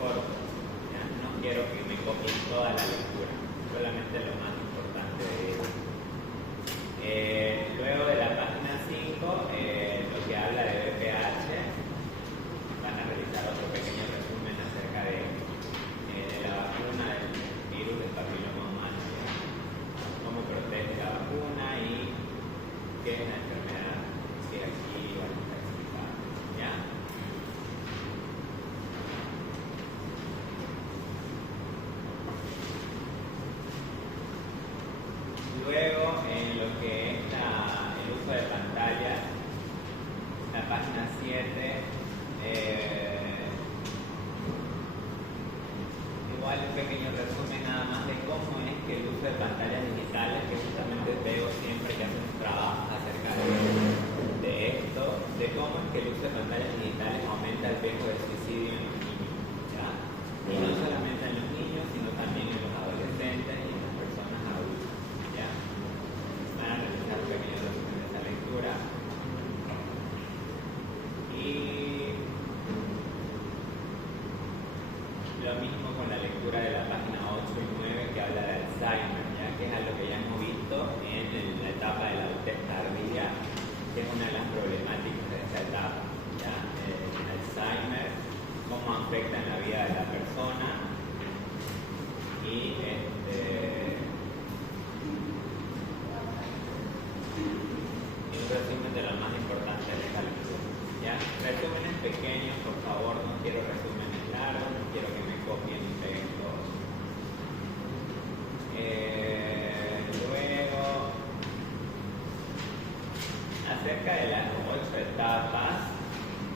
corto, ¿ya? No quiero que me copien toda la lectura, solamente lo más importante de ello. Luego de la página 5, lo que habla de VPH, van a realizar otro pequeño resumen acerca de la vacuna del virus del papiloma humano, ¿ya? Cómo protege la vacuna y qué es la enfermedad, si aquí van a explicar, ¿ya? Luego, en lo que es el uso de pantalla, la página 7, igual un pequeño resumen nada más de cómo es que el uso de pantallas digitales, que justamente veo siempre que hacen trabajos acerca de esto, de cómo es que el uso de pantallas digitales aumenta el riesgo de suicidio en los niños, ¿ya? Y no solamente en los niños, sino también en los adolescentes y en las personas adultas, ¿ya? Van a realizar un pequeño resumen de esta lectura. Y lo mismo con la lectura de la página 8 y 9 que habla de Alzheimer, ¿ya? Que es algo que ya hemos visto en la etapa de la adultez tardía, que es una de las problemáticas de esta etapa, ¿ya? El Alzheimer, cómo afecta en la vida de la persona y un resumen de lo más importante de esta lectura, ¿ya? Resúmenes pequeños, por favor, no quiero resúmenes largos, no quiero que me copien y peguen todos. Luego, acerca de las 8 etapas,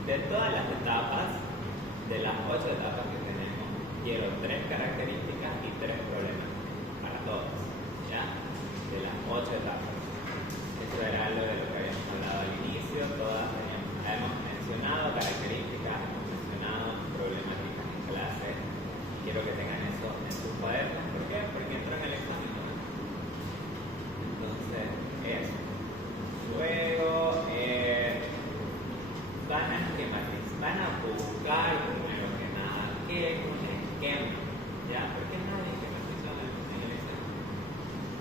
de todas las etapas, de las 8 etapas que tenemos, quiero 3 características y 3 problemas para todos, ¿ya? De las 8 etapas. Eso era algo de lo que habíamos hablado al inicio, todas hemos mencionado características, hemos mencionado problemáticas en clase. Quiero que tengan eso en sus cuadernos. ¿Por qué? Porque entran en el examen, ¿no? Entonces, eso. Luego, van a esquematizar, van a buscar, primero que nada, qué es un esquema, ¿ya? Porque nadie esquematizó en el examen.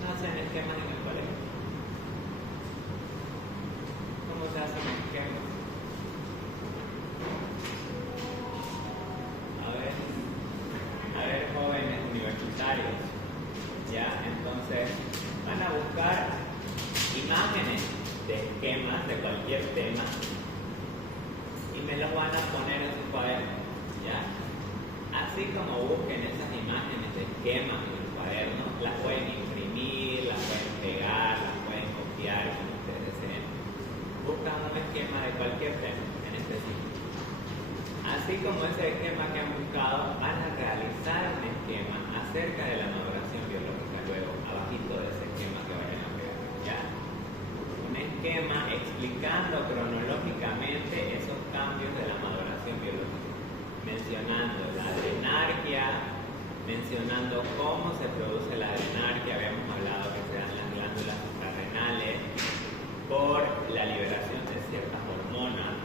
No hacen esquemas en el colegio. ¿Cómo se hacen esquemas? A ver, jóvenes universitarios, ¿ya? Entonces, van a buscar imágenes de esquemas de cualquier tema y me los van a poner en su cuaderno, ¿ya? Así como busquen esas imágenes de esquemas en el cuaderno, las pueden imprimir, las pueden pegar, las pueden copiar, como ustedes deseen. Buscan un esquema de cualquier tema en específico. Así como ese esquema que han buscado, van a realizar un esquema acerca de la maduración biológica luego, abajito de ese esquema que vayan a pegar, ¿ya? Un esquema explicando cronológicamente esos cambios de la maduración biológica, mencionando la adrenarquia, mencionando cómo se produce la adrenarquia, habíamos hablado que se dan las glándulas suprarrenales por la liberación de ciertas hormonas.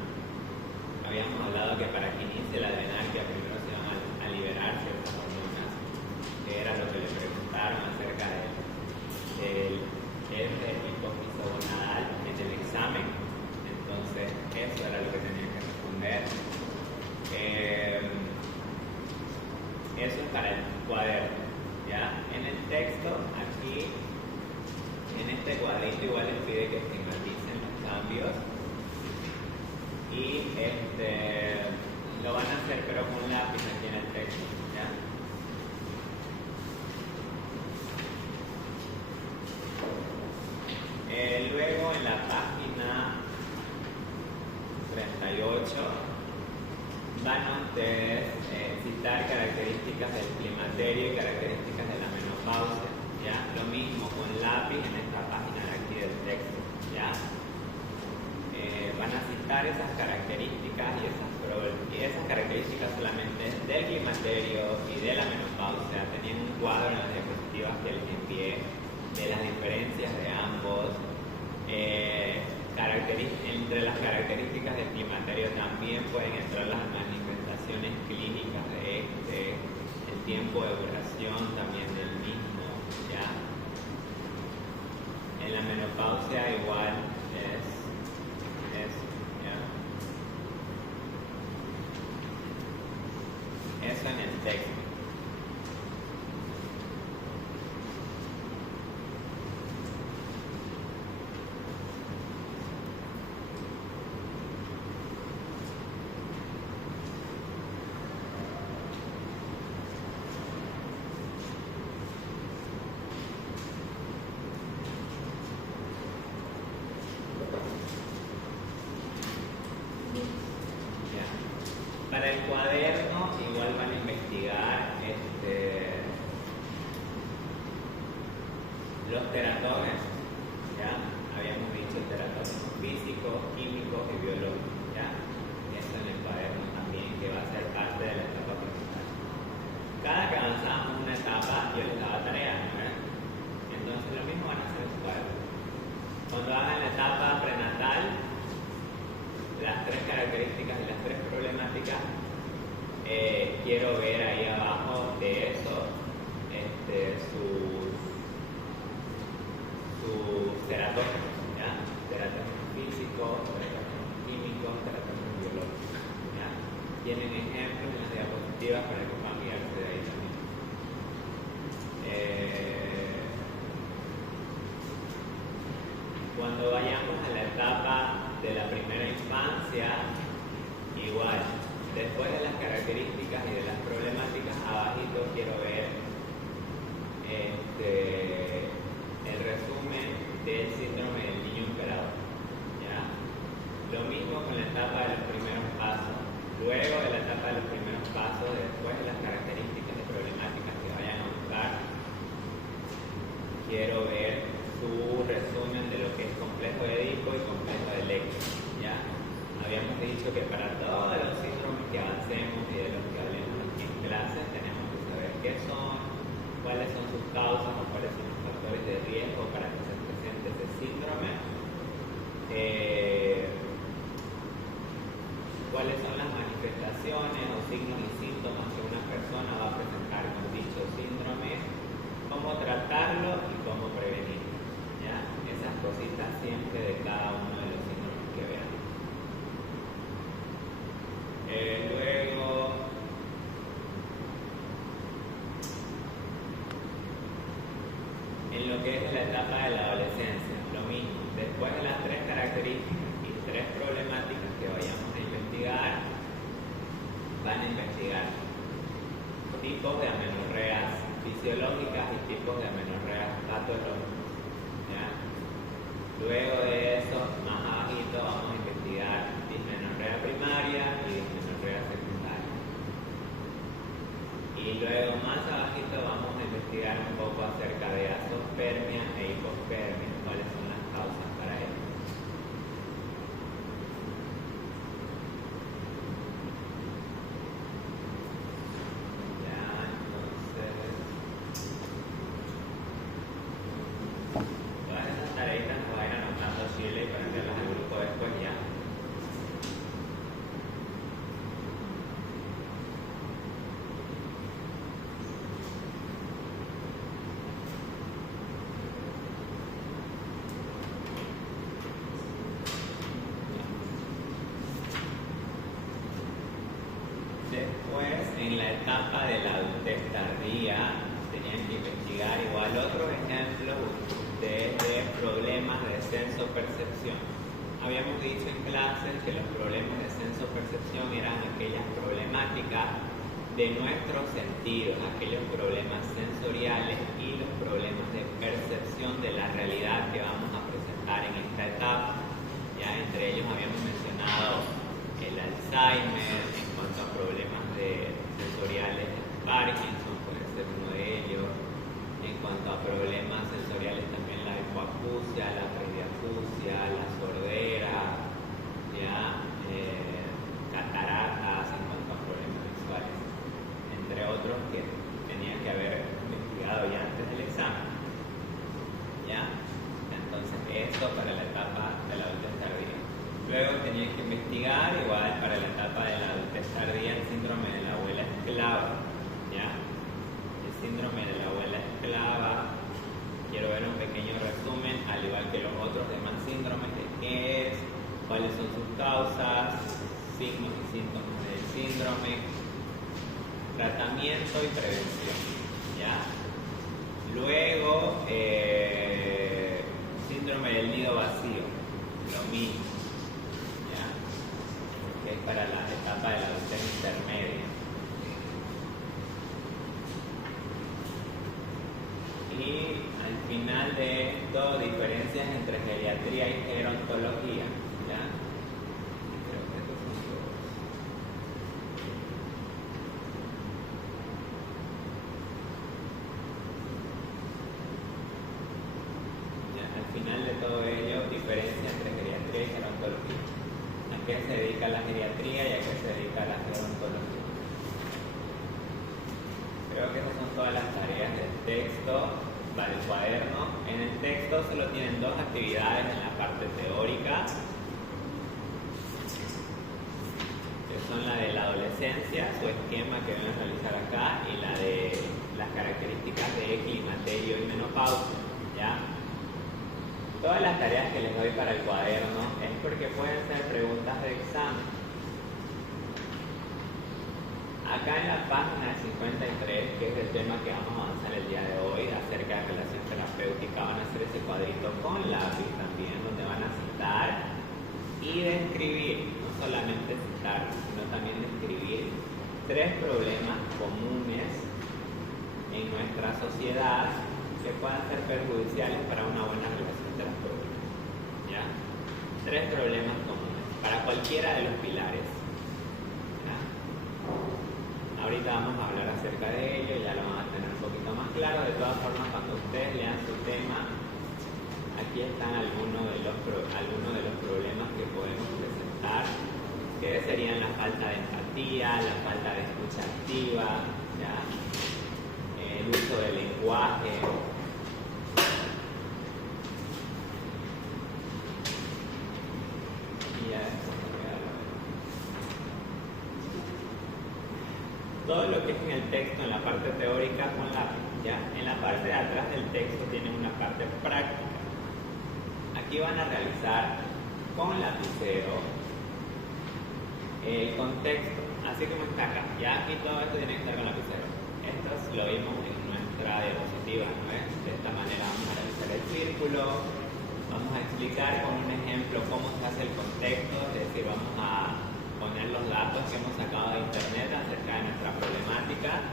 Habíamos hablado que para que inicie la adrenarquia primero se van a liberar ciertas hormonas, que era lo que le preguntaron acerca del hipofisogonadal en el examen. Entonces, eso era lo que tenía que responder. Eso es para el cuaderno, ¿ya? En el texto, aquí, en este cuadrito, igual les pide que estigmaticen los cambios. Y lo van a hacer pero con lápiz aquí en el texto, ¿ya? Luego en la página 38 van a ustedes citar características del climaterio y características de la menopausia, ¿ya? Lo mismo con lápiz en esta página de aquí del texto, ¿ya? Van a citar esas características y esas características solamente del climaterio y de la menopausia. Tenían un cuadro en las diapositivas que les envié de las diferencias de ambos. Entre las características del climaterio también pueden entrar las manifestaciones clínicas de esto. el tiempo de duración también del mismo, ¿ya? En la menopausia igual es ¿ya? Eso en el texto. Para el cuaderno igual van a investigar los teratones, ¿ya? Habíamos dicho teratones físicos, químicos y biológicos, ¿ya? Eso en el cuaderno también, que va a ser parte de la etapa prenatal. Cada que avanzamos una etapa, yo les daba tareas, ¿no? Entonces lo mismo van a hacer en su cuaderno. Cuando hagan la etapa prenatal, las tres características y las tres problemáticas, quiero ver ahí abajo de eso sus teratógenos, ¿ya? Teratógenos físicos, teratógenos químicos, teratógenos biológicos, ¿ya? Tienen ejemplos en las diapositivas para que puedan guiarse de ahí también. Cuando vayamos a la etapa de la primera infancia, igual, después de las características y de las problemáticas, abajito quiero ver el resumen del síndrome del niño imperador, ¿ya? Lo mismo con la etapa de los primeros pasos. Luego de la etapa de los primeros pasos, después de las características y problemáticas que vayan a buscar, quiero ver su resumen de lo que es complejo de Edipo y complejo de Electra, ¿ya? Habíamos dicho que para todos los síndromes que avancemos y de los que hablemos aquí en clase, tenemos que saber qué son, cuáles son sus causas o cuáles son los factores de riesgo para que se presente ese síndrome, cuáles son las manifestaciones o signos y síntomas que una persona va a presentar con dicho síndrome, cómo tratarlo y cómo prevenirlo, ¿ya? Esas cositas siempre de cada uno de los síndromes que vean. Luego, en lo que es la etapa de la adolescencia, lo mismo. Después de las tres características y tres problemáticas que vayamos a investigar, van a investigar tipos de amenorreas fisiológicas y tipos de amenorreas patológicas, ¿ya? Luego de eso, más abajito, vamos a investigar dismenorrea primaria y dismenorrea secundaria. Y luego más abajito vamos a investigar un poco acerca de azospermia e hipospermia, cuáles son las causas para ello. Después, en la etapa de la adultez tardía, tenían que investigar igual otros ejemplos de problemas de senso-percepción. Habíamos dicho en clases que los problemas de senso-percepción eran aquellas problemáticas de nuestros sentidos, aquellos problemas sensoriales y los problemas de percepción de la realidad que vamos a presentar en esta etapa. Ya entre ellos habíamos mencionado el Alzheimer, en cuanto a problemas sensoriales de Parkinson, puede ser uno de ellos. En cuanto a problemas sensoriales también la hipoacusia, la presbiacusia, la sordera, ya, cataratas en cuanto a problemas visuales, entre otros que tenían que haber investigado ya antes del examen. ¿Ya? Entonces eso para la etapa de la adultez tardía. Luego tenían que investigar igual para la etapa de la adultez tardía el síndrome de la abuela esclava, ¿ya? El síndrome de la abuela esclava. Quiero ver un pequeño resumen, al igual que los otros demás síndromes, de qué es, cuáles son sus causas, signos y síntomas del síndrome, tratamiento y prevención, ¿ya? Luego, síndrome del nido vacío, lo mismo, ¿ya? Que es para la etapa de la adultez intermedia. Y al final de esto, diferencias entre geriatría y gerontología, ¿ya? Creo que estos son todos. Ya, al final de todo ello, diferencia entre geriatría y gerontología. ¿A qué se dedica la geriatría y a qué se dedica la gerontología? Creo que esas son todas las tareas del texto. Para el cuaderno, en el texto solo tienen dos actividades en la parte teórica, que son la de la adolescencia, su esquema que van a realizar acá, y la de las características de climaterio y menopausia, ¿ya? Todas las tareas que les doy para el cuaderno es porque pueden ser preguntas de examen. Acá en la página 53, que es el tema que vamos a avanzar el día de hoy, acerca de relación terapéutica, van a hacer ese cuadrito con lápiz también, donde van a citar y describir, no solamente citar, sino también describir 3 problemas comunes en nuestra sociedad que puedan ser perjudiciales para una buena relación terapéutica, ¿ya? 3 problemas comunes para cualquiera de los pilares. Ahorita vamos a hablar acerca de ello, ya lo van a tener un poquito más claro. De todas formas, cuando ustedes lean su tema, aquí están algunos de los problemas que podemos presentar, que serían la falta de empatía, la falta de escucha activa, ¿ya? El uso del lenguaje, todo lo que es en el texto, en la parte teórica con lápiz, ¿ya? En la parte de atrás del texto tienen una parte práctica. Aquí van a realizar con lapicero el contexto, así como está acá. Ya aquí todo esto tiene que estar con lapicero. Esto lo vimos en nuestra diapositiva, ¿no es? De esta manera vamos a realizar el círculo, vamos a explicar con un ejemplo cómo se hace el contexto, es decir, vamos a poner los datos que hemos sacado de internet acerca de nuestra problemática,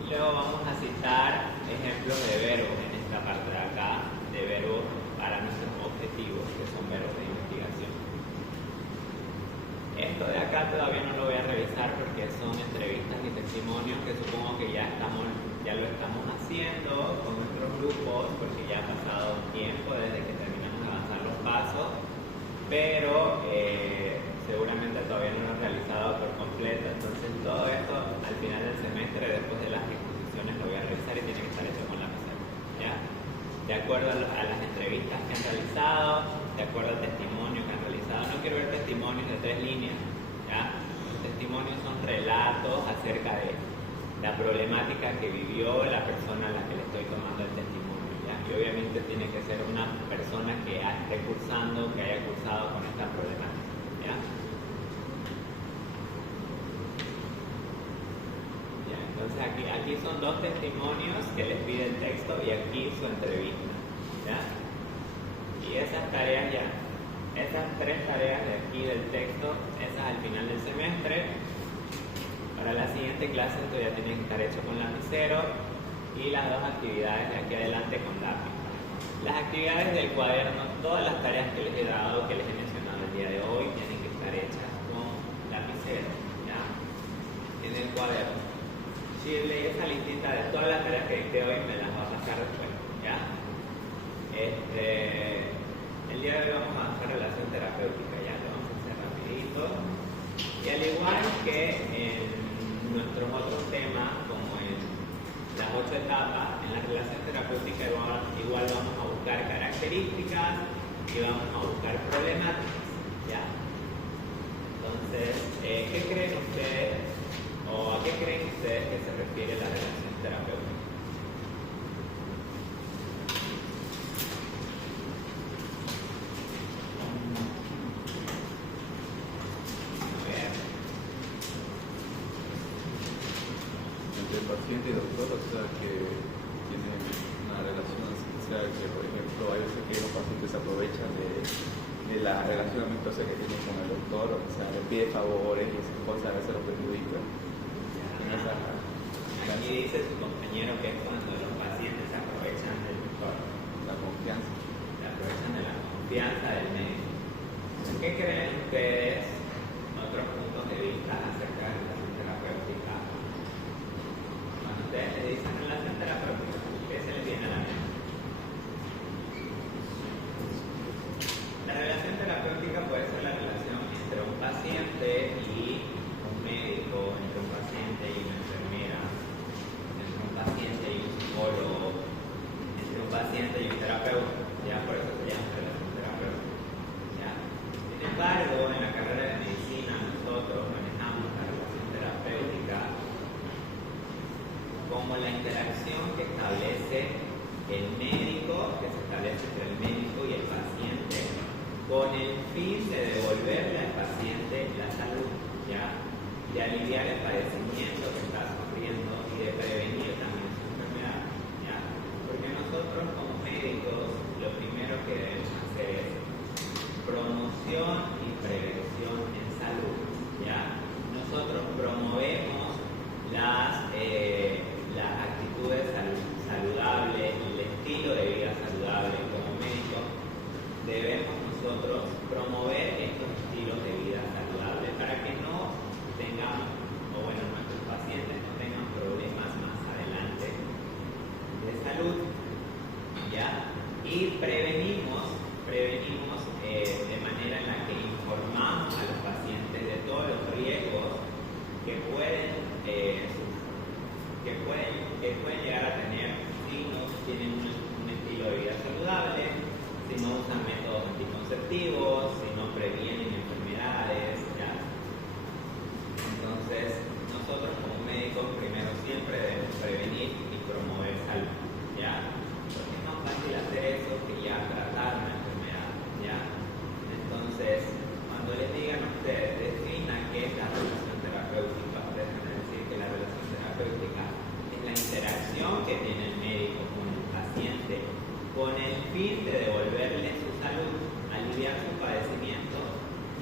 y luego vamos a citar ejemplos de verbos en esta parte de acá, de verbos para nuestros objetivos, que son verbos de investigación. Esto de acá todavía no lo voy a revisar porque son entrevistas y testimonios que supongo que ya lo estamos haciendo con nuestros grupos, porque ya ha pasado un tiempo desde que terminamos de avanzar los pasos, pero seguramente todavía no lo he realizado por completo. Entonces todo esto al final del semestre, después de las exposiciones, lo voy a revisar y tiene que estar hecho con la lapicero, ¿ya? De acuerdo a las entrevistas que han realizado, de acuerdo al testimonio que han realizado. No quiero ver testimonios de 3 líneas, ¿ya? Los testimonios son relatos acerca de la problemática que vivió la persona a la que le estoy tomando el testimonio, ¿ya? Y obviamente tiene que ser una persona que esté cursando, que haya cursado con esta problemática, ¿ya? Entonces aquí son 2 testimonios que les pide el texto y aquí su entrevista, ¿ya? Y esas 3 tareas de aquí del texto, esas al final del semestre. Para la siguiente clase esto ya tiene que estar hecho con lapicero, y las 2 actividades de aquí adelante con lápiz. Las actividades del cuaderno, todas las tareas que les he dado, que les he mencionado el día de hoy, tienen que estar hechas con lapicero, ¿ya? En el cuaderno. Si leí esa listita de todas las tareas que dicté hoy, me las va a pasar después, ¿ya? El día de hoy vamos a hacer relación terapéutica, ya lo vamos a hacer rapidito. Y al igual que en nuestros otros temas, como en las 8 etapas, en la relación terapéutica igual vamos a buscar características y vamos a buscar problemáticas, ¿ya? Entonces, ¿qué creen ustedes? ¿O a qué creen ustedes que se refiere la paciente y doctor, o sea, que tienen una relación, o sea, que por ejemplo hay veces que los pacientes se aprovechan de la relación amistosa que tienen con el doctor, o sea, le pide favores y esas cosas, a veces lo perjudica. Aquí dice su compañero que es cuando los pacientes se aprovechan del doctor. La confianza. Se aprovechan de la confianza del médico. ¿Qué creen ustedes? Otros puntos de vista acerca de la relación terapéutica. Cuando ustedes le dicen relación terapéutica, ¿qué se les viene a la mente? La relación terapéutica puede ser la relación entre un paciente y un médico, entre un paciente y una enfermera, entre un paciente y un psicólogo, entre un paciente y un terapeuta. Ya por eso se llama relación terapéutica. ¿Ya? Sin embargo, en la carrera de medicina nosotros manejamos la relación terapéutica como la interacción que establece el médico, que se establece entre el médico y el paciente, con el fin de devolverle al paciente la salud, ¿ya? De aliviar el padecimiento que está sufriendo y de prevenir también su enfermedad, ¿ya? Porque nosotros como médicos lo primero que debemos hacer es promoción y prevención en salud, ¿ya? Nosotros promovemos las actitudes saludables y el estilo de vida saludable. Como médicos debemos nosotros promover estos estilos de vida saludables para que no tengamos, o bueno, nuestros pacientes no tengan problemas más adelante de salud, ¿ya? Y prevenimos de manera en la que informamos a los pacientes de todos los riesgos que pueden llegar a tener si no tienen un estilo de vida saludable, si no usan métodos anticonceptivos, si no previenen enfermedades, ¿ya? Entonces, nosotros como médicos primero siempre debemos prevenir y promover salud, ¿ya? Porque es más fácil hacer eso que ya tratar una enfermedad, ¿ya? Entonces, cuando les digan a ustedes, definan qué es la relación terapéutica, ustedes van a decir que la relación terapéutica es la interacción que tiene el médico con el paciente con el fin de devolverle su salud, aliviar su padecimiento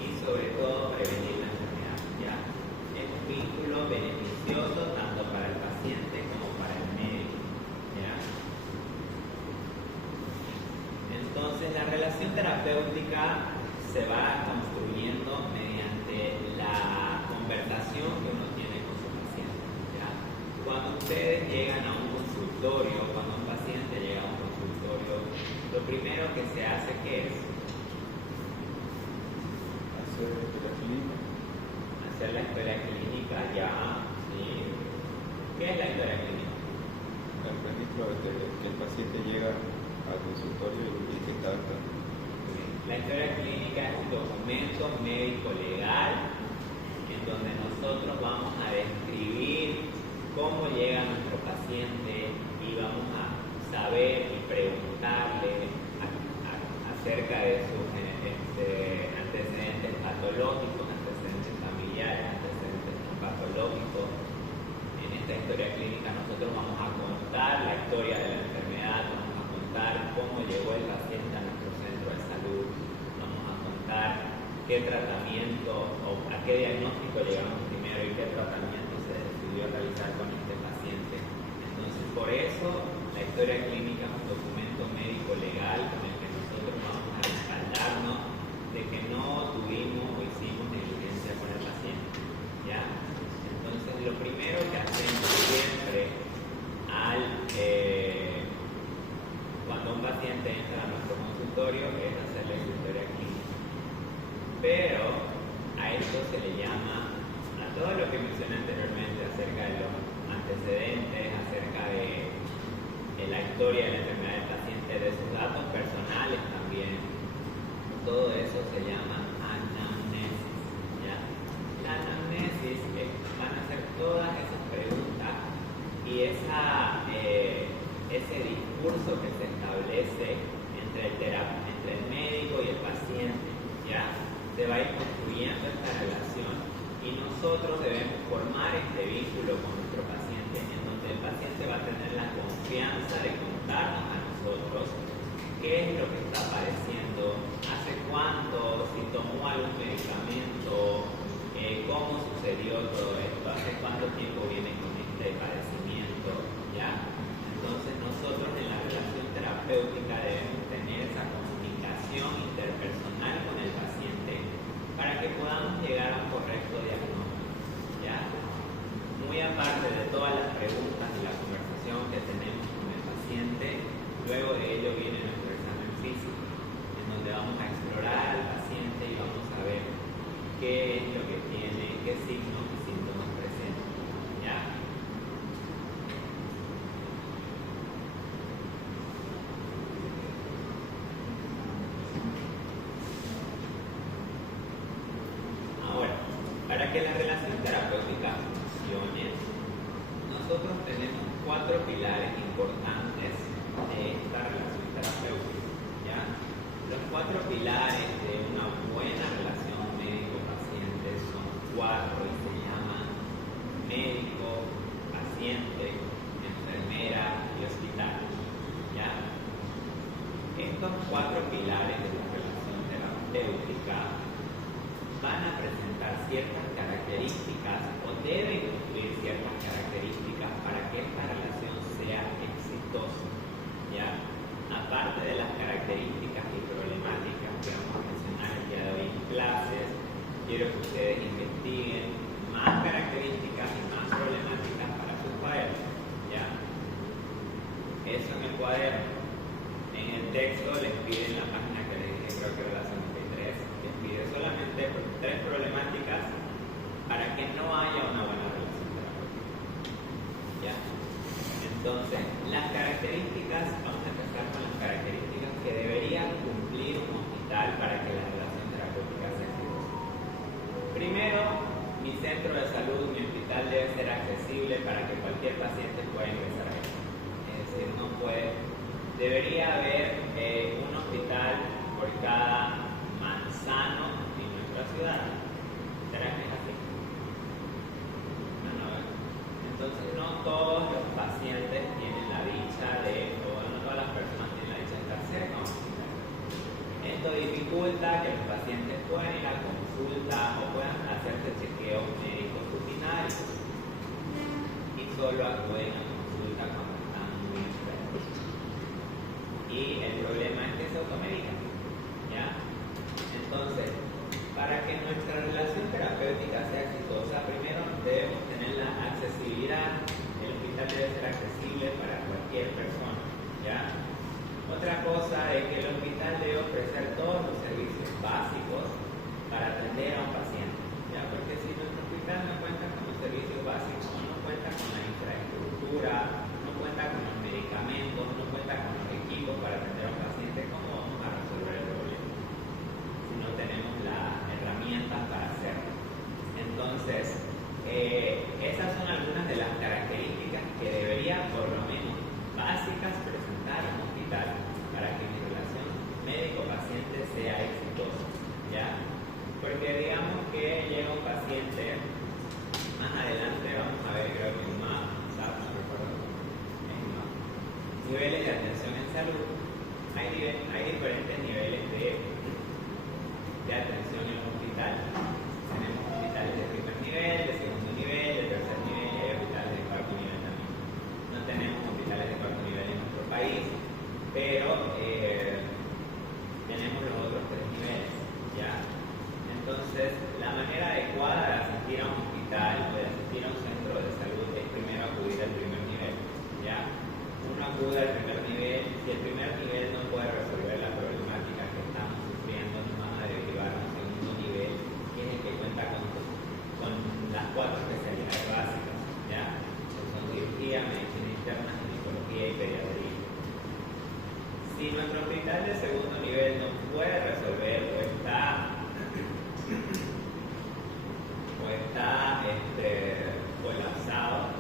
y sobre todo prevenir la enfermedad, ¿ya? Es un vínculo beneficioso tanto para el paciente como para el médico, ¿ya? Entonces la relación terapéutica se va construyendo mediante la conversación que uno tiene con su paciente, ¿ya? Cuando ustedes llegan a un consultorio, cuando un paciente llega a un consultorio, lo primero que se hace, ¿qué es? Hacer la clínica. Hacer la historia clínica, ya, ¿sí? ¿Qué es la historia clínica? El registro de que el paciente llega al consultorio y que está acá. La historia clínica es un documento médico-legal en donde nosotros vamos a describir cómo llega nuestro paciente y vamos a saber y preguntarle acerca de sus antecedentes patológicos, antecedentes familiares, antecedentes no patológicos. En esta historia clínica nosotros vamos a contar la historia de la enfermedad, vamos a contar cómo llegó el paciente a nuestro centro de salud, vamos a contar qué tratamiento o a qué diagnóstico llegamos primero y qué tratamiento se decidió realizar con este paciente. Entonces, por eso la historia clínica es un documento médico legal con el que nosotros vamos a respaldarnos de que no tuvimos o hicimos negligencia con el paciente, ¿ya? Entonces, lo primero que hacemos siempre cuando un paciente entra a nuestro consultorio es hacerle su historia clínica. Pero a esto se le llama, a todo lo que mencioné anteriormente acerca de los antecedentes, acerca de la historia de la enfermedad del paciente, de sus datos personales también, todo eso se llama anamnesis, ¿ya? La anamnesis van a ser todas esas preguntas y ese discurso que se establece entre el médico y el paciente, ¿ya? Se va a ir construyendo esta relación y nosotros debemos formar este vínculo con nuestro paciente en donde donde el paciente va a tener la confianza de contarnos a nosotros qué es lo que está padeciendo, hace cuánto, si tomó algún medicamento, cómo sucedió todo esto, hace cuánto tiempo viene con este padecimiento, ¿ya? Entonces nosotros en la relación terapéutica debemos tener esa comunicación interpersonal con el paciente para que podamos llegar a un correcto diagnóstico, ¿ya? Muy aparte de todas las preguntas y la conversación que tenemos con el paciente, luego de ello viene nuestro examen físico, en donde vamos a explorar al paciente y vamos a ver qué es lo que tiene, qué signos y síntomas presenta, ¿ya? Ahora, para que la relación terapéutica funcione, nosotros tenemos 4 pilares importantes de esta relación terapéutica, ¿ya? Los 4 pilares de una buena relación médico-paciente son 4 y se llaman médico, paciente, enfermera y hospital, ¿ya? Estos 4 pilares de la relación terapéutica van a presentar ciertas características o deben incluir ciertas características para que esta relación sea exitosa, ¿ya? Aparte de las características y problemáticas que vamos a mencionar el día de hoy en clases, quiero que ustedes investiguen más características y más problemáticas para sus cuadernos, ¿ya? Eso en el cuaderno. En el texto les piden la página que les dije, creo que era la 63, les pide solamente 3 problemáticas para que no haya una buena relación terapéutica, ¿ya? Entonces, las características, vamos a empezar con las características que debería cumplir un hospital para que la relación terapéutica sea exitosa. Primero, mi centro de salud, mi hospital debe ser accesible para que cualquier paciente pueda ingresar a él. Es decir, debería haber un hospital por cada manzano en nuestra ciudad. ¿Será que es así? No. Entonces, no todos los pacientes tienen la dicha o no todas las personas tienen la dicha de estar cerca de un hospital. Esto dificulta que los pacientes puedan ir a consulta o puedan hacerse chequeos médicos rutinarios y solo acuden a consulta cuando están muy enfermos. Y el problema es que se automedican, ¿ya? Entonces, para que nuestra relación terapéutica sea exitosa, primero debemos tener la accesibilidad. El hospital debe ser accesible para cualquier persona, ¿ya? Otra cosa es que el hospital debe ofrecer todos los servicios básicos para atender a un paciente, ¿ya? Porque si nuestro hospital no cuenta con los servicios básicos, no cuenta con la infraestructura, no cuenta con los medicamentos, no cuenta con los equipos para atender a un paciente, ¿cómo vamos a resolver el problema? Si no tenemos las herramientas para hacerlo. Entonces, esas son algunas de las características que debería, por lo menos básicas, presentar un hospital para que mi relación médico-paciente sea exitosa, ¿ya? Porque digamos que llega un paciente, más adelante vamos a ver, creo que niveles de atención en salud. Hay diferentes niveles de atención en un hospital. Tenemos hospitales de primer nivel, de segundo nivel, de tercer nivel y hay hospitales de cuarto nivel también. No tenemos hospitales de cuarto nivel en nuestro país, pero tenemos los otros 3 niveles, ¿ya? Entonces, la manera adecuada de asistir a un hospital o de asistir a un centro de salud es primero acudir al primer nivel, ¿ya? Uno acude al primer nivel, si el primer nivel no puede resolver la problemática que estamos sufriendo, nos van a derivar a un segundo nivel, que es el que cuenta con las 4 especialidades básicas, ¿ya? Que son cirugía, medicina interna, ginecología y pediatría. Si nuestro hospital de segundo nivel no puede resolver o está colapsado,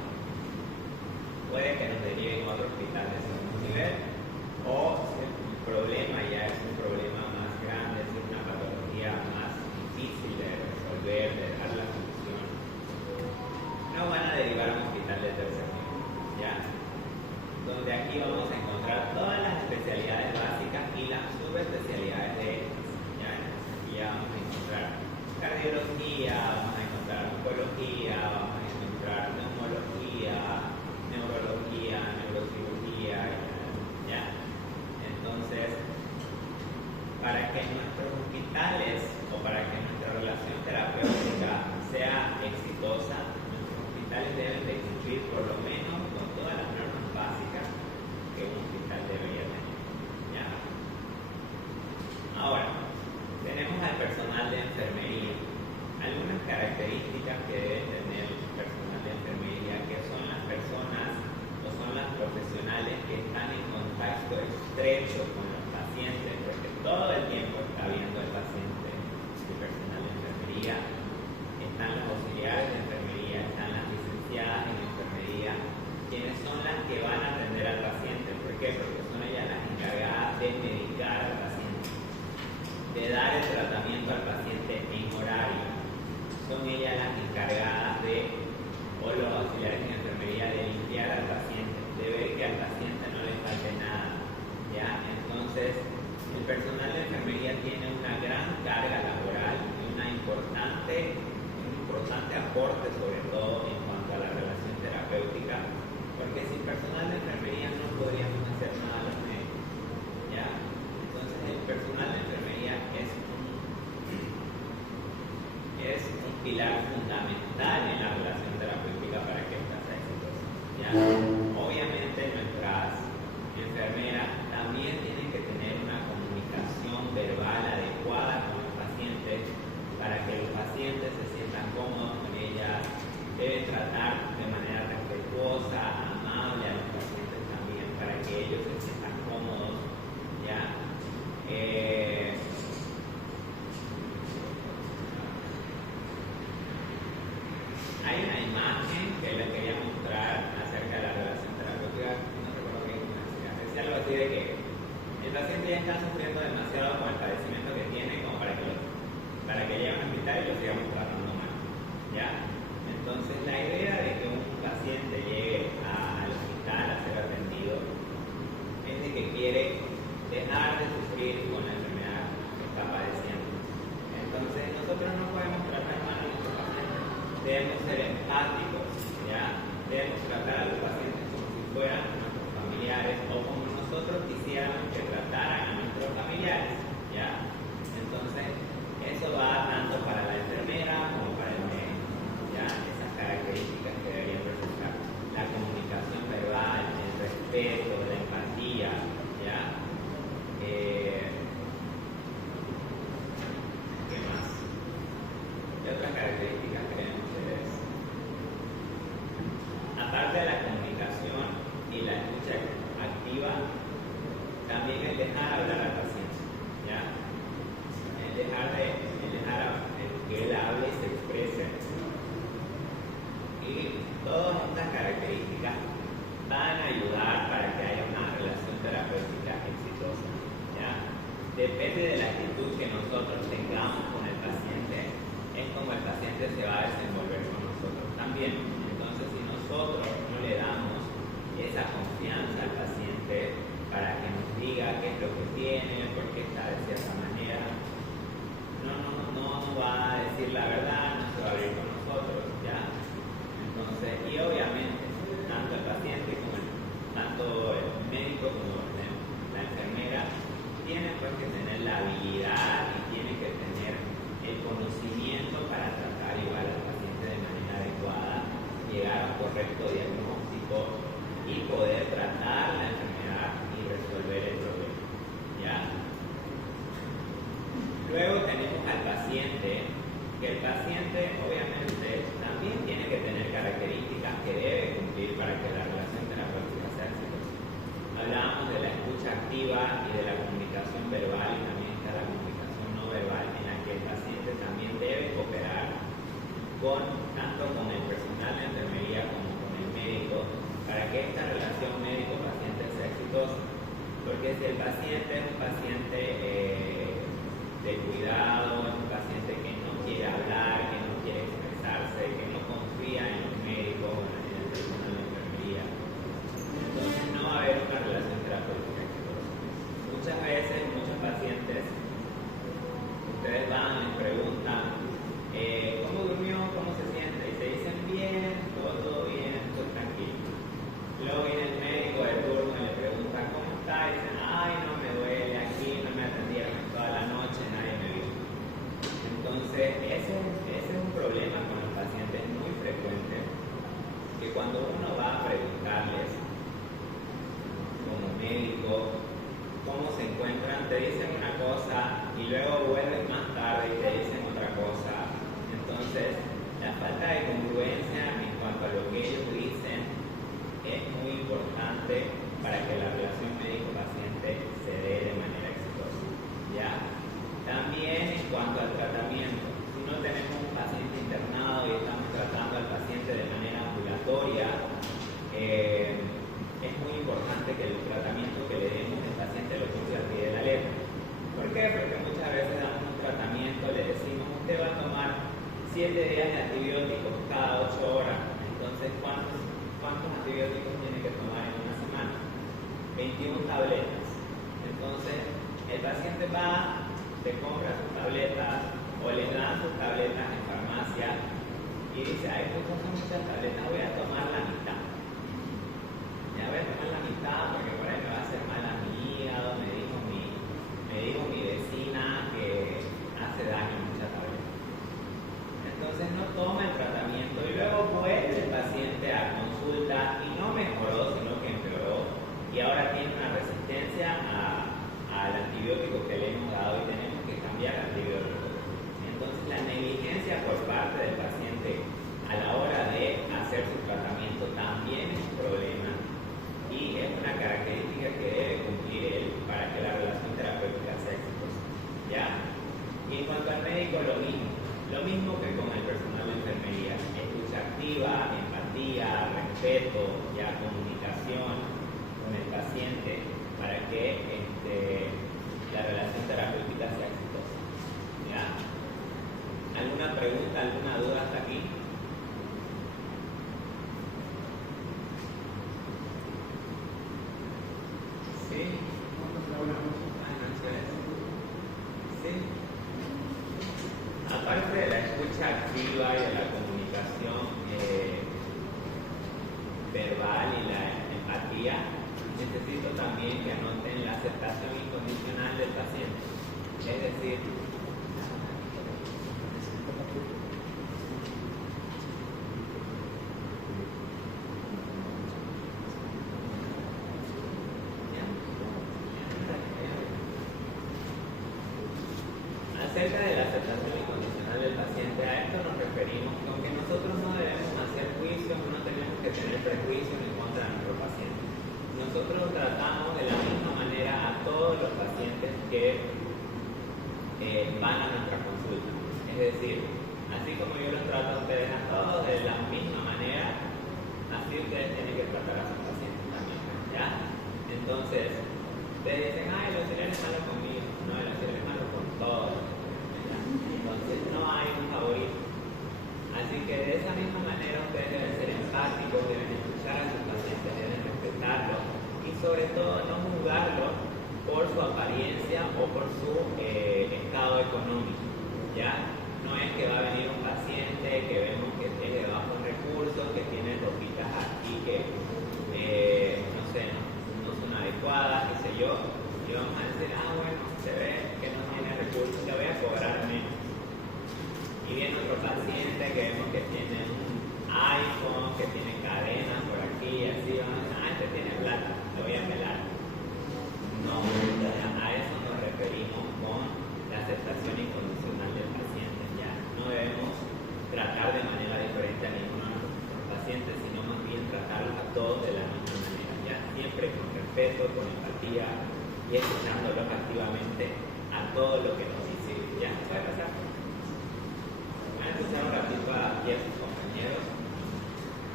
puede que nos deriven a otro hospital de segundo nivel, o si el problema ya es un problema más grande, es una patología más difícil de resolver, de dar la solución, no van a derivar a un hospital de tercer nivel, ¿ya? donde aquí vamos a encontrar todas las especialidades básicas y las subespecialidades de estas. ¿Ya? Aquí ya vamos a encontrar cardiología, vamos a encontrar oncología, vamos a encontrar neumología, neurología, neurocirugía, ¿ya? Entonces, para que nuestros hospitales o para que nuestra relación terapéutica sea exitosa, nuestros hospitales deben de cumplir por lo menos con todas las normas básicas que un hospital debería tener. ¿Ya? Ahora, tenemos al personal de enfermería. Algunas características que debe tener el personal de enfermería, que son las personas o son las profesionales que están en contacto estrecho con los pacientes, porque todo el tiempo está viendo el paciente. El personal de enfermería, están los auxiliares de enfermería, están las licenciadas en enfermería, quienes son las que van a atender al paciente. ¿Por qué? Porque son ellas las encargadas de medicar al paciente, de dar el tratamiento al paciente en horario. Son ellas las encargadas de, o los auxiliares en enfermería, de limpiar al paciente, de ver que al paciente no le falte nada. ¿Ya? Entonces, el personal de enfermería tiene una gran carga laboral y un importante aporte, sobre todo en cuanto a la relación terapéutica, porque sin personal de enfermería no podríamos hacer nada los médicos. ¿Ya? Entonces, el personal de enfermería es un pilar fundamental en la relación terapéutica para que esta sea exitosa. ¿Ya? Obviamente, nuestras enfermeras también tienen que tener una comunicación verbal adecuada con los pacientes para que los pacientes se sientan cómodos con ellas. Deben tratar de manera respetuosa, amable a los pacientes también para que ellos se sientan cómodos. ¿Ya? Hay una imagen que les quería mostrar acerca de la relación terapéutica, no recuerdo bien cómo decía algo así de que el paciente ya está sufriendo demasiado con el padecimiento que tiene como para que llegue al hospital y lo sigamos tratando mal. ¿Ya? Entonces, la idea de que un paciente llegue al hospital a ser atendido es de que quiere dejar de sufrir con la enfermedad que está padeciendo. Entonces, nosotros no podemos tratar mal a nuestros pacientes. Debemos ser empáticos, ¿ya? Debemos tratar a los pacientes como si fueran nuestros familiares o como nosotros quisiéramos que trataran a nuestros familiares, ¿ya? Entonces, eso va tanto para la enfermera como para el médico, ¿ya? Esas características que deberían presentar: la comunicación verbal, el respeto, la empatía, ¿ya? ¿Qué más? ¿Qué otras características tenemos de eso? Aparte de la comunicación y la escucha activa, también el dejar hablar al paciente, ¿ya? El dejar que él hable y se exprese. Y todas estas características van a ayudar para que haya una relación terapéutica exitosa, ¿ya? Depende de la actitud que nosotros tengamos con el paciente, es como el paciente se va a desenvolver con nosotros también. Entonces, si nosotros no le damos esa confianza al paciente para que nos diga qué es lo que tiene, por qué está de cierta manera, no va a decir la verdad, no se va a abrir con nosotros, ¿ya? Entonces, y obviamente, tanto el paciente como tanto el médico como la enfermera tienen pues que tener la habilidad y tienen que tener el conocimiento para tratar igual al paciente de manera adecuada, llegar a un correcto diagnóstico y poder tratar la enfermedad y resolver el problema, ¿ya? Luego tenemos al paciente, que el paciente obviamente también tiene que tener características que debe cumplir para que la relación terapéutica sea exitosa. Hablábamos de la escucha activa y de la comunicación verbal, y también está la comunicación no verbal, en la que el paciente también debe cooperar tanto con el personal de enfermería como con el médico, para que esta relación médico-paciente sea exitosa. Porque si el paciente es un paciente de cuidado, es un paciente que no quiere hablar, que no quiere expresarse, que no confía en los médicos o en el personal de enfermería, entonces no va a haber antibióticos cada 8 horas. Entonces, ¿cuántos antibióticos tiene que tomar en una semana? 21 tabletas. Entonces, el paciente va, se compra sus tabletas o le dan sus tabletas en farmacia y dice, ay, pues son muchas tabletas, voy a tomar la mitad. Ya voy a tomar la mitad porque por ahí me va a hacer mal a mi hígado, me dijo mi vecina que hace daño muchas tabletas. Entonces no toma el tratamiento y luego vuelve el paciente a consulta y no mejoró, sino que empeoró y ahora tiene una resistencia al antibiótico que le hemos dado y tenemos que cambiar el antibiótico. Entonces la negligencia por parte del paciente a la hora de hacer su tratamiento también es un problema y es una característica que debe cumplir él para que la relación terapéutica sea exitosa. ¿Ya? Y en cuanto al médico, lo mismo que con el personal de enfermería: escucha activa, empatía, respeto, ya comunicación con el paciente para que la relación terapéutica sea exitosa. ¿Ya? ¿Alguna pregunta, alguna duda hasta aquí? ¿Sí? ¿Sí? Aparte de la escucha activa y de la comunicación verbal y la empatía, necesito también que anoten la aceptación incondicional del paciente. Es decir, acerca de la aceptación incondicional del paciente, a esto nos referimos con que nosotros no debemos hacer juicios, no tenemos que tener prejuicios en contra de nuestro paciente. Nosotros tratamos de la misma manera a todos los pacientes que van a nuestra consulta. Es decir, así como yo los trato a ustedes a todos de la misma manera, así ustedes tienen que tratar a sus pacientes también. ¿Ya? Entonces, ustedes dicen, ay, el auxiliar es malo conmigo. No, el auxiliar es malo con todos. Entonces no hay un favorito. Así que de esa misma manera ustedes deben ser empáticos, deben escuchar a sus pacientes, deben respetarlos y sobre todo no juzgarlos por su apariencia o por su estado económico. ¿Ya? No es que va a venir un paciente que vemos que es de bajos recursos, que tiene ropitas aquí que no sé, no son adecuadas, qué sé yo, y vamos a decir, bueno, se ve que no tiene recursos, le voy a cobrar menos. Y viene otro paciente que vemos que tiene un iPhone, que tiene cadenas por aquí, así, vamos a decir, este tiene plata, lo voy a pelar. No, a eso nos referimos con la aceptación incondicional del paciente. Ya no debemos tratar de manera diferente a ninguno de nuestros pacientes, sino más bien tratarlos a todos de la misma manera, ya siempre con respeto, con empatía y escuchándolos activamente a todo lo que nos dice. Ya, ¿puede pasar? Van a escuchar un ratito aquí a sus compañeros.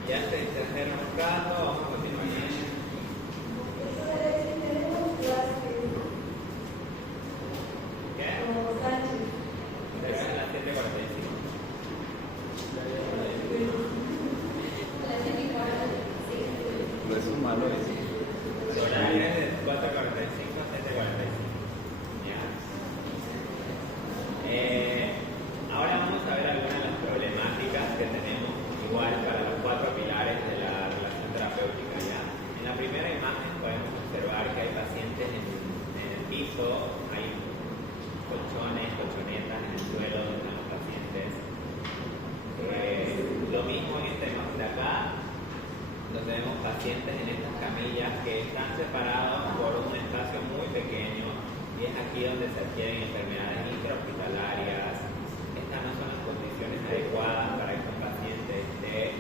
Y antes de hacer un rato, vamos a continuar. ¿Qué? Será a las 7:45. No es un malo eso. El horario es de 4:45 a 7:45. Ya. Ahora vamos a ver algunas de las problemáticas que tenemos igual para los 4 pilares de la relación terapéutica. ¿Ya? En la primera imagen podemos observar que hay pacientes en el piso, hay colchones, colchonetas en el suelo donde están los pacientes. Lo mismo en esta imagen de acá, donde vemos pacientes en estas camillas que están separados por un espacio muy pequeño y es aquí donde se adquieren enfermedades intrahospitalarias. Estas no son las condiciones adecuadas para que un paciente esté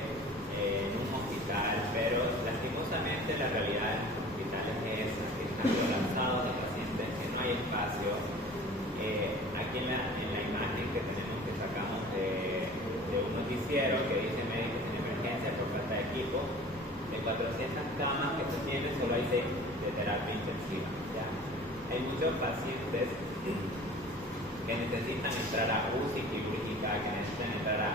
en un hospital, pero lastimosamente la realidad de los hospitales es esa, que están colapsados de pacientes, que no hay espacio. Aquí en la imagen que tenemos que sacamos de un noticiero que dice médicos en emergencia por falta de equipo, de 400 camas que se tienen, solo hay 6 de terapia intensiva. ¿Ya? Hay muchos pacientes que necesitan entrar a UCI quirúrgica, que necesitan entrar a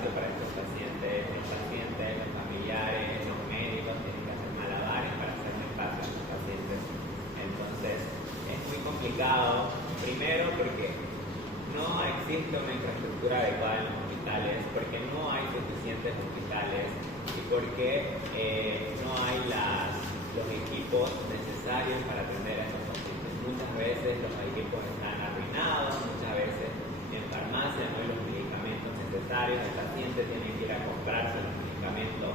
espacio para estos pacientes, el paciente, los familiares, los médicos tienen que hacer malabares para hacer un espacio a estos pacientes. Entonces, es muy complicado, primero porque no existe una infraestructura adecuada en los hospitales, porque no hay suficientes hospitales y porque no hay los equipos necesarios para atender a estos pacientes. Muchas veces los equipos están arruinados, muchas veces en farmacia no hay los medicamentos necesarios, el paciente tiene que ir a comprarse los medicamentos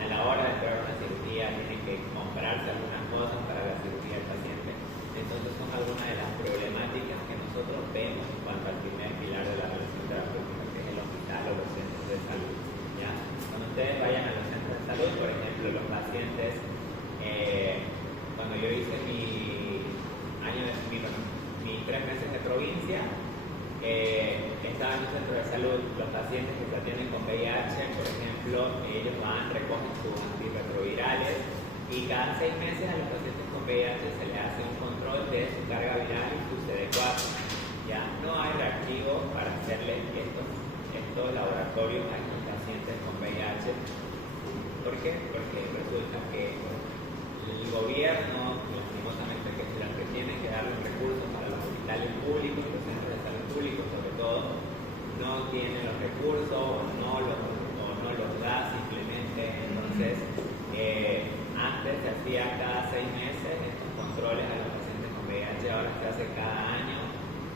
a la hora de esperar una cirugía, tiene que comprarse algunas cosas para la cirugía del paciente. Entonces son algunas de las problemáticas que nosotros vemos en cuanto al primer pilar de la relación terapéutica, que es el hospital o los centros de salud. ¿Ya? Cuando ustedes vayan a los centros de salud, por ejemplo, los pacientes, cuando yo hice mis 3 meses de provincia, estaba en un centro de salud, los pacientes que se atienden con VIH, por ejemplo, ellos van, recogen sus antirretrovirales y cada 6 meses a los pacientes con VIH se les hace un control de su carga viral y su CD4. Ya no hay reactivo para hacerle estos laboratorios a estos pacientes con VIH. ¿Por qué? Porque resulta que el gobierno, lastimosamente, que es el que tiene que dar los recursos para los hospitales públicos, los centros de salud públicos sobre todo, no tiene los recursos o no los da simplemente. Entonces, antes se hacía cada 6 meses estos controles a los pacientes con VIH, ahora se hace cada año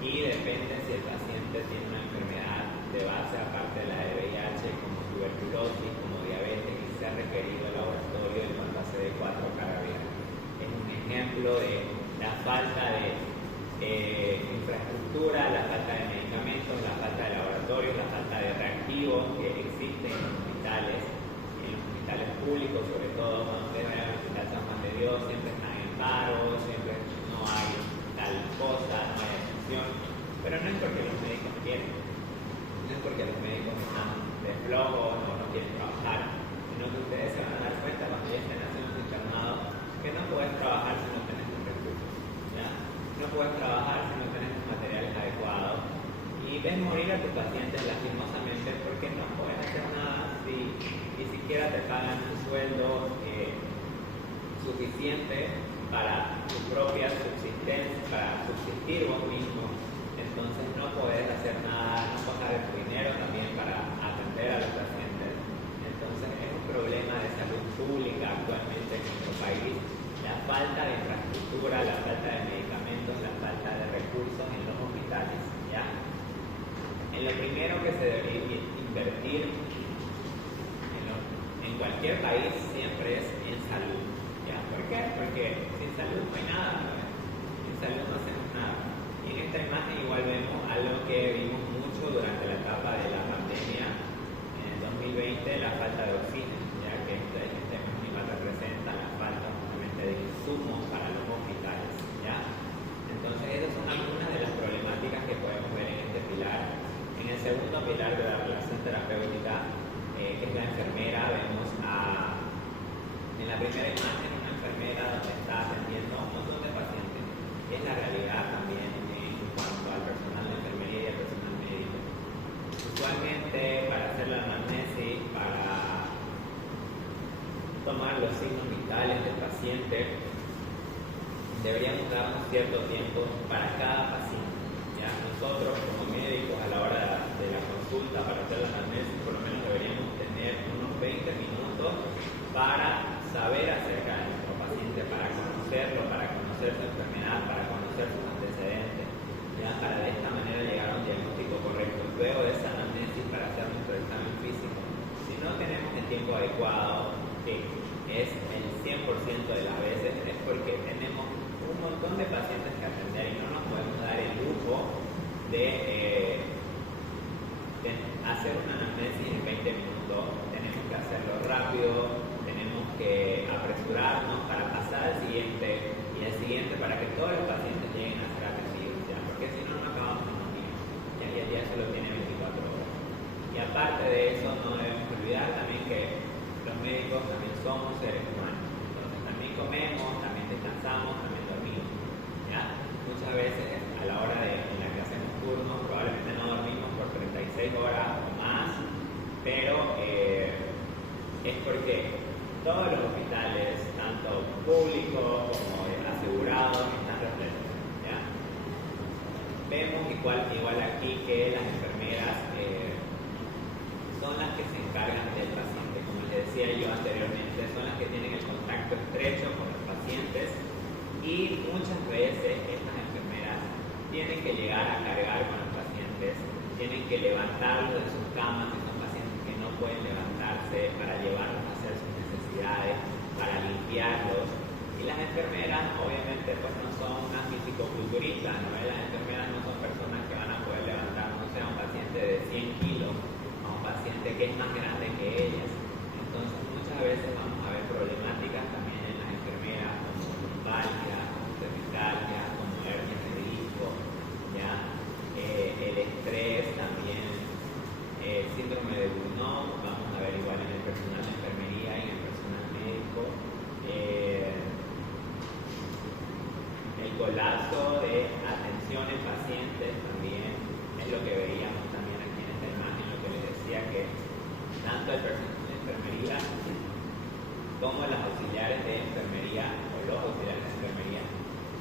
y depende si el paciente tiene una enfermedad de base aparte de la de VIH, como tuberculosis, como diabetes, y se ha requerido el laboratorio en cuanto a CD4 carga viral. Es un ejemplo de la falta de infraestructura, la falta de medicamentos, la falta de laboratorios, la falta de reactivos que existen en los hospitales públicos, sobre todo cuando ustedes vayan al Hospital San Juan de Dios, siempre están en paro, siempre no hay tal cosa, no hay atención, pero no es porque los médicos quieren, no es porque los médicos están de flojo o no quieren trabajar, sino que ustedes se van a dar cuenta cuando ya estén haciendo su internado que no puedes trabajar si no tenés los recursos, ¿ya? No puedes trabajar si no tenés los materiales adecuados y ves morir a tus pacientes lastimosamente porque no puedes hacer nada si ni siquiera te pagan un sueldo suficiente para tu propia subsistencia, para subsistir vos mismo. Entonces no podés hacer nada, no pagar tu dinero también para atender a los pacientes. Entonces es un problema de salud pública actualmente en nuestro país, la falta de infraestructura, la falta de medicamentos, la falta de recursos en los hospitales, ¿ya? En lo primero que se debería invertir en cualquier país siempre es en salud, ¿ya? ¿Por qué? Porque sin salud no hay nada, ¿no? Sin salud no hacemos nada. Y en esta imagen igual vemos algo que vimos mucho durante la etapa de la pandemia en el 2020, la falta de oxígeno, ya que esta imagen igual representa la falta justamente de insumos para los hospitales, ¿ya? Entonces esas son algunas de las problemáticas que podemos ver en este pilar. En el segundo pilar de la relación terapéutica, que es la enfermera, vemos en la primera imagen una enfermera donde está atendiendo a un montón de pacientes. Es la realidad también en cuanto al personal de enfermería y al personal médico. Usualmente para hacer la anamnesis, para tomar los signos vitales del paciente, deberíamos darnos cierto tiempo para cada paciente. ¿Ya? Nosotros como médicos a la hora de la consulta para hacer la anamnesis por lo menos deberíamos tener unos 20 minutos para saber acerca de nuestro paciente, para conocerlo, para conocer su enfermedad, para conocer sus antecedentes, ¿ya? Para de esta manera llegar a un diagnóstico correcto. Luego de esa anamnesis para hacer nuestro examen físico, si no tenemos el tiempo adecuado, que es el 100% de las veces, es porque tenemos un montón de pacientes que atender y no nos podemos dar el lujo de hacer una anamnesis en 20 minutos. Tenemos que hacerlo rápido, tenemos que apresurarnos para pasar al siguiente y al siguiente para que todos los pacientes lleguen a ser atendidos, ¿ya? Porque si no, no acabamos en los días, ¿ya? Y el día solo tiene 24 horas. Y aparte de eso, no debemos olvidar también que los médicos igual aquí que las enfermeras son las que se encargan del paciente. Como les decía yo anteriormente, son las que tienen el contacto estrecho con los pacientes y muchas veces estas enfermeras tienen que llegar a cargar con los pacientes, tienen que levantarlos de sus camas, si son pacientes que no pueden levantarse, para llevarlos a hacer sus necesidades, para limpiarlos. Y las enfermeras obviamente pues no son unas fisicoculturistas, ¿no? Las enfermeras no son personas que van a poder levantar, no sé, a un paciente de 100 kilos, a un paciente que es más grande que ellas. Entonces muchas veces vamos a ver problemáticas también en las enfermeras como lumbalgia, como cervicalia, como hernias de disco, ¿ya? El estrés también, síndrome de Burnout, vamos a ver igual en el personal de enfermería y en el personal médico. El colapso de atención en pacientes también es lo que veíamos también aquí en esta imagen, lo que les decía que tanto el personal de enfermería como las auxiliares de enfermería o los auxiliares de enfermería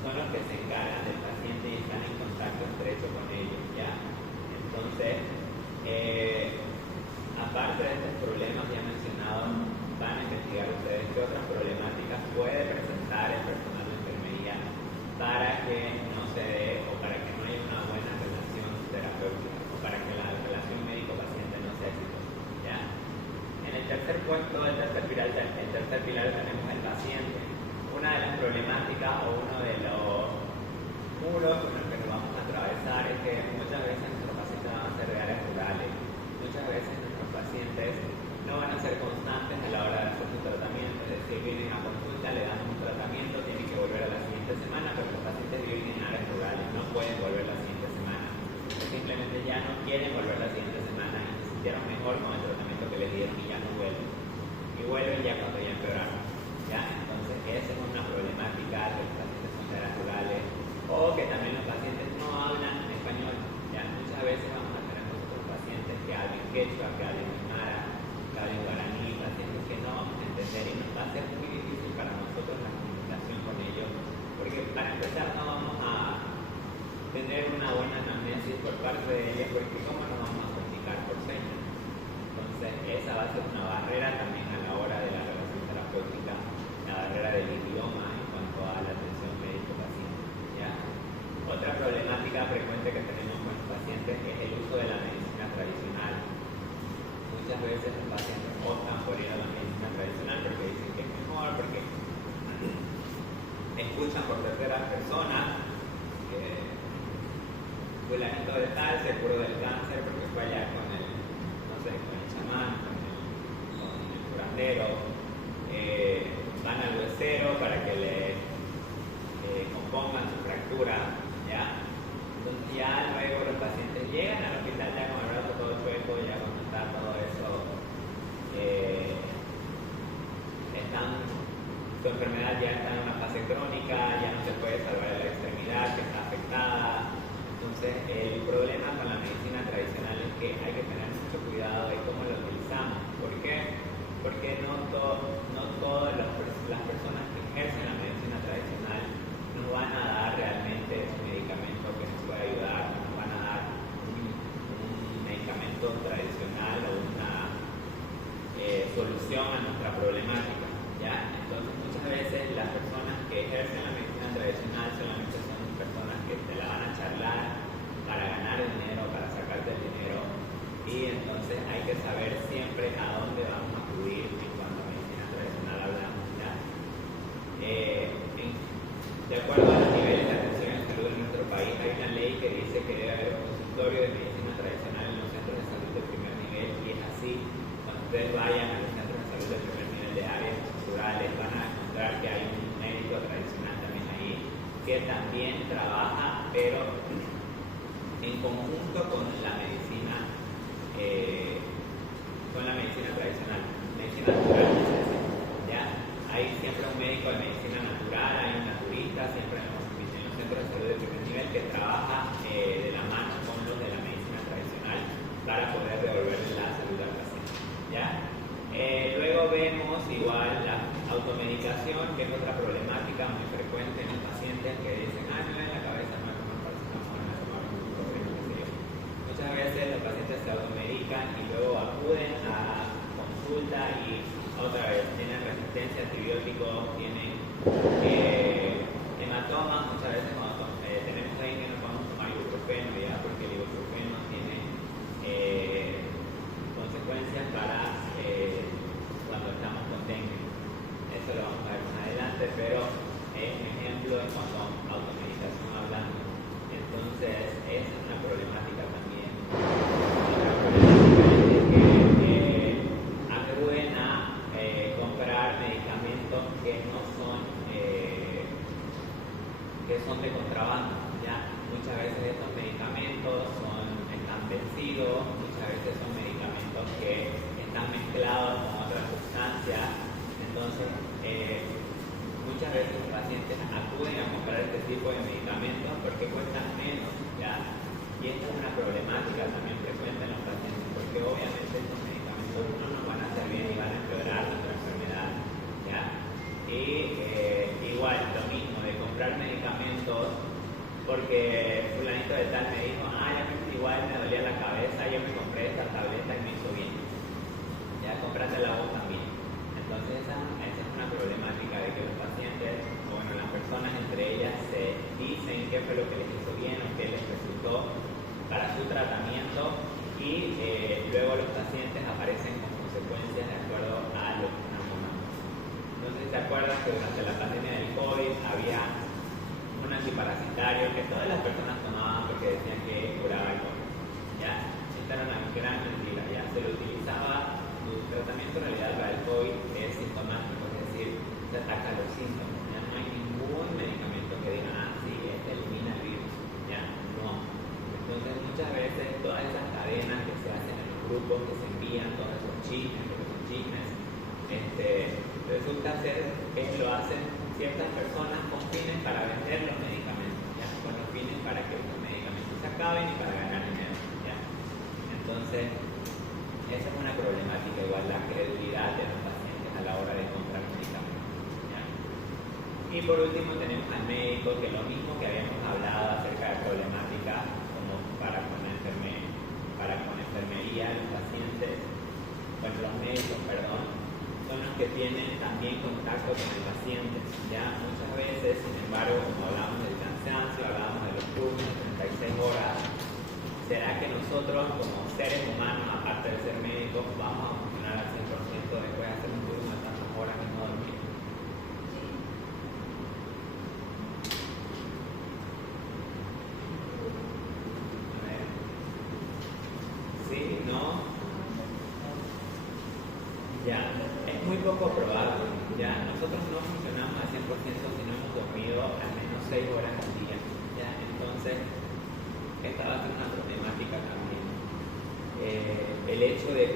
son los que se encargan del paciente y están en contacto estrecho con ellos, ¿ya? Entonces, aparte de estos problemas ya mencionados, van a investigar ustedes qué otras problemáticas puede presentar el personal de enfermería para que no se dé o para que no haya una buena relación terapéutica o para que la relación médico-paciente no sea exitosa, ¿ya? En el tercer puesto, el tercer pilar tenemos el paciente. Una de las problemáticas o uno de los muros con los que nos vamos a atravesar es que muchas veces nuestros pacientes van a ser de áreas rurales, muchas veces nuestros pacientes no van a ser constantes a la hora de hacer su tratamiento, es decir, vienen a consulta, le dan un tratamiento, tienen que volver a la siguiente semana, pero los pacientes viven en áreas rurales, no pueden volver la siguiente semana, simplemente ya no quieren volver la siguiente semana y se sintieron mejor con el tratamiento que les dieron y ya no vuelven, y vuelven ya cuando ya empeoraron, ¿ya? Entonces esa es una problemática de los pacientes son de áreas rurales, o que también los pacientes no hablan en español, ¿ya? Muchas veces vamos a tener nosotros pacientes que hablen quechua, que hablen aymara, que hablen guaraní, pacientes que no vamos a entender y nos va a ser muy difícil para nosotros la comunicación con ellos, porque para empezar no vamos a tener una buena anamnesis por parte de ellos, porque cómo nos vamos a comunicar por señas. Entonces esa va a ser una barrera también a la hora de la relación terapéutica, la barrera del idioma en cuanto a la atención médico-paciente, ¿ya? Otra problemática frecuente que tenemos con los pacientes es el uso de la medicina tradicional. Muchas veces los pacientes optan por ir a la medicina tradicional porque dicen que es mejor, porque escuchan por terceras personas que fulanito de tal se curó del cáncer porque fue allá con el, no sé, con el chamán, con el curandero, van al huesero para que le compongan su fractura, ¿ya? Entonces ya luego los pacientes llegan al hospital ya con el brazo todo chueco, ya cuando está todo eso, su enfermedad ya está en una fase crónica, ya no se puede salvar de la extremidad que está afectada. Entonces el problema con la medicina tradicional es que hay que tener mucho cuidado de cómo la utilizamos. ¿Por qué? Porque no todas las personas que ejercen la medicina tradicional nos van a dar realmente un medicamento que nos pueda ayudar, nos van a dar un medicamento tradicional o una solución a nuestra problemática, ¿ya? Entonces muchas veces las personas que ejercen la medicina tradicional solamente son personas que te la van a charlar para ganar dinero, para sacarte el dinero, y entonces hay que saber siempre a dónde vamos a acudir en cuanto a medicina tradicional hablamos, ¿ya? De acuerdo a los niveles de atención en salud en nuestro país, hay una ley que dice que debe haber un consultorio de medicina tradicional en los centros de salud de primer nivel, y es así. Cuando ustedes vayan a los centros de salud de primer nivel de áreas rurales, van a encontrar que hay un médico tradicional también ahí, que también trabaja, pero en conjunto con la medicina tradicional, medicina natural, ¿ya? Hay siempre un médico de medicina natural, hay un naturista, siempre en los centros de salud de primer nivel que trabaja de la mano con los de la medicina tradicional para poder devolverle la salud al paciente, ¿ya? Luego vemos igual la automedicación, que es otra problemática muy frecuente en los pacientes que dicen, me duele la cabeza, me voy a tomar paracetamol, me voy a tomar un ibuprofeno. otra vez, tienen resistencia a antibióticos, tienen hematomas, muchas veces cuando tenemos dengue no podemos tomar ibuprofeno, ya, porque el ibuprofeno tiene consecuencias para cuando estamos con dengue. Eso lo vamos a ver más adelante, pero es un ejemplo en cuanto a automedicación hablando. Entonces, esa es una problemática también. Otra problemática es que acuden a comprar medicamentos que no son de contrabando. ¿Ya? Muchas veces estos medicamentos están vencidos, muchas veces son medicamentos que están mezclados con otras sustancias. Entonces, muchas veces los pacientes acuden a comprar este tipo de medicamentos porque cuestan menos, ¿ya? Y esta es una problemática también frecuente en los pacientes, porque obviamente estos medicamentos no nos van a hacer bien y van a empeorar nuestra enfermedad, ¿ya? Y igual, lo mismo, de comprar medicamentos porque fulanito de tal me dijo, igual me dolía la cabeza, yo me compré esta tableta y me hizo bien. Ya, cómpratela vos también. Entonces esa es una problemática de que los pacientes, bueno, las personas entre ellas se dicen qué fue lo que les hizo bien o qué les resultó para su tratamiento y luego los pacientes aparecen con consecuencias de acuerdo a lo que están tomando. Entonces, ¿te acuerdas que durante la pandemia del COVID había un antiparasitario que todas las personas tomaban porque decían que curaba el COVID? ¿Ya? Esta era una gran mentira, ya se lo utilizaba. Su tratamiento en realidad para el COVID es sintomático, es decir, se ataca los síntomas. Ya no hay ningún medicamento que diga, sí, este elimina el virus. Ya no. Entonces, muchas veces todas esas cadenas que se hacen en los grupos, que se envían todos esos chismes, resulta ser que lo hacen ciertas personas con fines para vender los medicamentos, ¿ya? Con los fines para que los medicamentos se acaben y para ganar dinero, ¿ya? Entonces, esa es una problemática, igual la credibilidad de los pacientes a la hora de comprar medicamentos, ¿ya? Y por último tenemos al médico, que lo mismo que habíamos hablado acerca de problemática como para con enfermería, los pacientes, bueno, los médicos, perdón, son los que tienen también contacto con el paciente, ¿ya? Muchas veces, sin embargo, como hablamos del cansancio, hablamos de los turnos de 36 horas, ¿será que nosotros como seres humanos, aparte de ser médicos, vamos a funcionar al 100% después de hacer un turno de tantas horas y no dormir? A ver. ¿Sí? ¿No? Ya. Es muy poco probable. Ya. Nosotros no funcionamos al 100% si no hemos dormido al menos 6 horas al día. Ya. Entonces, esta va a ser una problemática también. El hecho de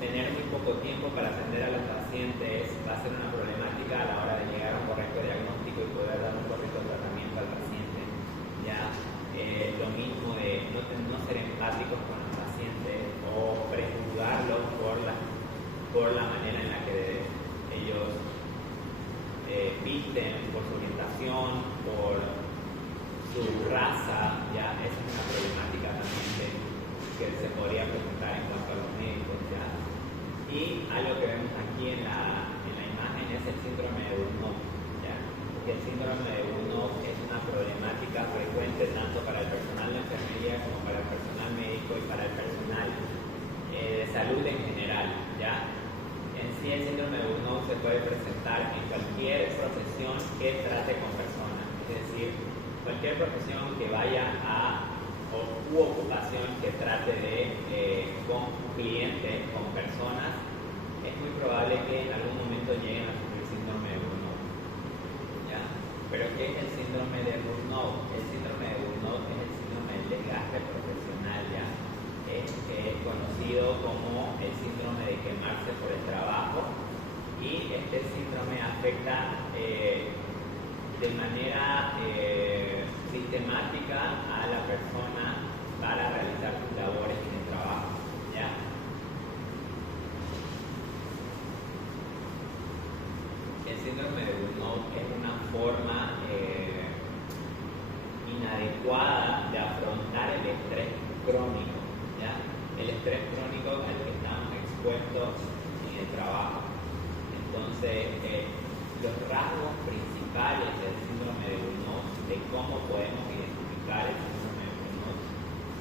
tener muy poco tiempo para atender a los pacientes va a ser una problemática a la hora de llegar a un correcto diagnóstico y poder dar un correcto tratamiento al paciente. Ya, lo mismo de no ser empáticos con los pacientes o prejuzgarlos por la manera en la que ellos visten, por su orientación, por su raza. Ya, esa es una problemática también que se podría presentar en cuanto a los médicos, ¿ya? Y algo que vemos aquí en la imagen es el síndrome de Burnout, ¿ya? Porque el síndrome de Burnout es una problemática frecuente tanto para el personal de enfermería como para el personal médico y para el personal de salud en general, ¿ya? En sí, el síndrome de Burnout se puede presentar en cualquier profesión que trate con personas, es decir, cualquier profesión que vaya u ocupación que trate con clientes, con personas, es muy probable que en algún momento lleguen a sufrir síndrome de Burnout, ¿ya? Pero ¿qué es el síndrome de Burnout? El síndrome de Burnout es el síndrome del desgaste profesional, ¿ya? Es conocido como el síndrome de quemarse por el trabajo, y este síndrome afecta de manera sistemática a la persona para realizar sus labores en el trabajo, ¿ya? El síndrome de Burnout es una forma inadecuada de afrontar el estrés crónico, ¿ya? El estrés crónico al que estamos expuestos en el trabajo, Entonces, los rasgos principales del síndrome de Burnout, de cómo podemos identificar el síndrome de Burnout,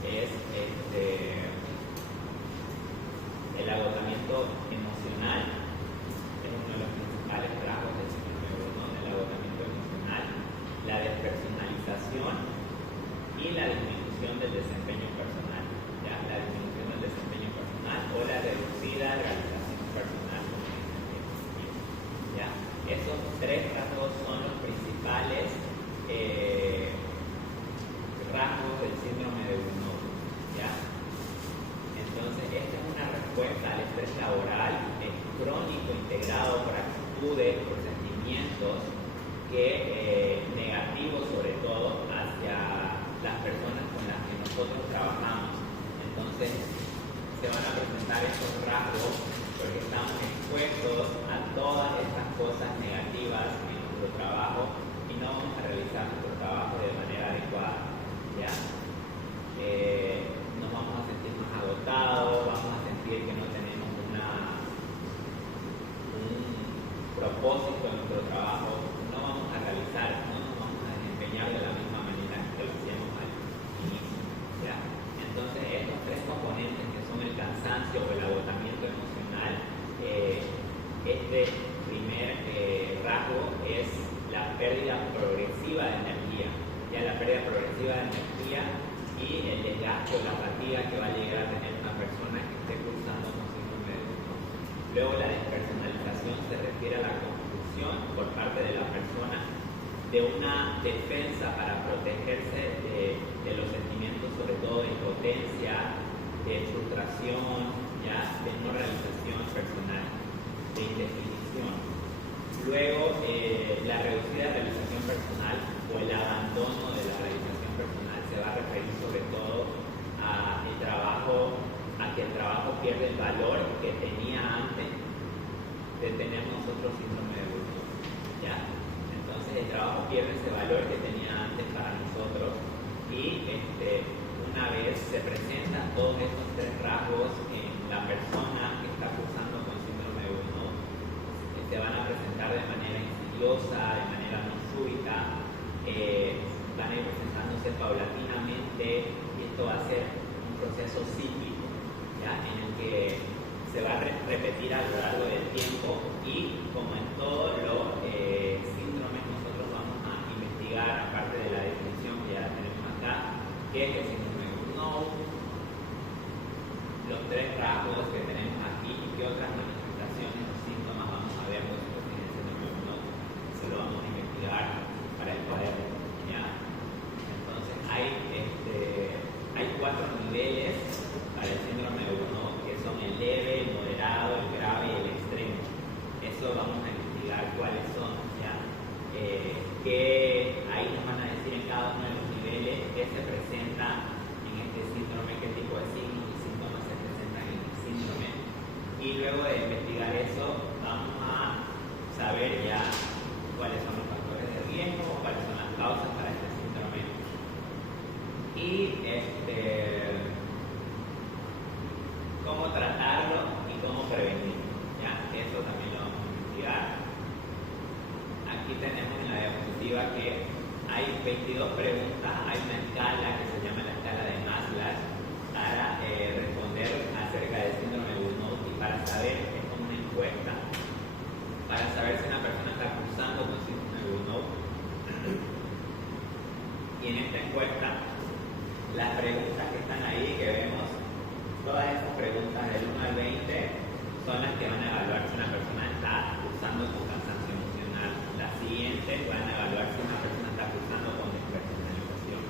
es el agotamiento emocional, es uno de los principales rasgos del síndrome de Burnout, el agotamiento emocional, la despersonalización y la disminución del desempeño personal, ¿ya? La disminución del desempeño personal o la reducida realización personal, ¿ya? Esos tres rasgos son los principales rasgos del síndrome de Burnout, ¿ya? Entonces, esta es una respuesta al estrés laboral, es crónico, integrado por actitudes, por sentimientos negativos sobre todo hacia las personas con las que nosotros trabajamos. Entonces, se van a presentar estos rasgos porque estamos expuestos a todas estas cosas negativas en nuestro trabajo y no vamos a realizar nuestro trabajo de manera adecuada, ¿ya? Nos vamos a sentir más agotados, vamos a sentir que no tenemos un propósito en nuestro trabajo, no vamos a realizar, no nos vamos a desempeñar de la misma manera que lo hacíamos al inicio, ¿ya? Entonces, estos tres componentes que son el cansancio o el agotamiento emocional, este primer rasgo es la pérdida progresiva de energía, ya la pérdida progresiva de energía y el desgaste o la fatiga que va a llegar a tener una persona que esté cursando con síndrome de Burnout. Luego, la despersonalización se refiere a la construcción por parte de la persona de una defensa para protegerse de los sentimientos, sobre todo de impotencia, de frustración, ya, de no realización personal, de indefinición. Luego, la reducida realización personal o el abandono de la realización personal se va a referir sobre todo a que el trabajo pierde el valor que tenía antes de tener nosotros síndrome de Burnout, ¿ya? Entonces, el trabajo pierde ese valor que tenía antes para nosotros y una vez se presentan todos estos tres rasgos en la persona que está cursando con síndrome de Burnout, se van a presentar de manera insidiosa, de manera no súbita, van a ir presentándose paulatinamente y esto va a ser un proceso cíclico, ¿ya? En el que se va a repetir a lo largo del tiempo y como en todos los síndromes nosotros vamos a investigar, aparte de la definición que ya tenemos acá, qué es el síndrome de Burnout, los tres rasgos que tenemos aquí y qué otras manifestaciones o síntomas vamos a ver nosotros en el síndrome de Burnout. Se lo vamos a investigar para el cuaderno, ¿ya? Entonces hay 4 niveles para el síndrome de Burnout que son el leve, el moderado, el grave y el extremo. Eso vamos a investigar cuáles son, ¿ya? Que ahí nos van a decir en cada uno de los niveles qué se presenta en este síndrome, qué tipo de signos y síntomas se presentan en el síndrome. Y luego de investigar eso, vamos a saber ya cuáles son los factores de riesgo o cuáles son las causas para este síndrome. Y cómo tratarlo y cómo prevenirlo, ¿ya? Eso también lo vamos a investigar. Aquí tenemos en la diapositiva que hay 22 preguntas, hay una escala que se llama la escala de Maslow para responder acerca del síndrome de Burnout y para saber, es como una encuesta, para saber si una persona está cursando con síndrome de Burnout. Y en esta encuesta, las preguntas que están ahí, que vemos, todas esas preguntas del 1 al 20 son las que van a evaluar si una persona está cursando con cansancio emocional. Las siguientes van a evaluar si una persona está cursando con despersonalización.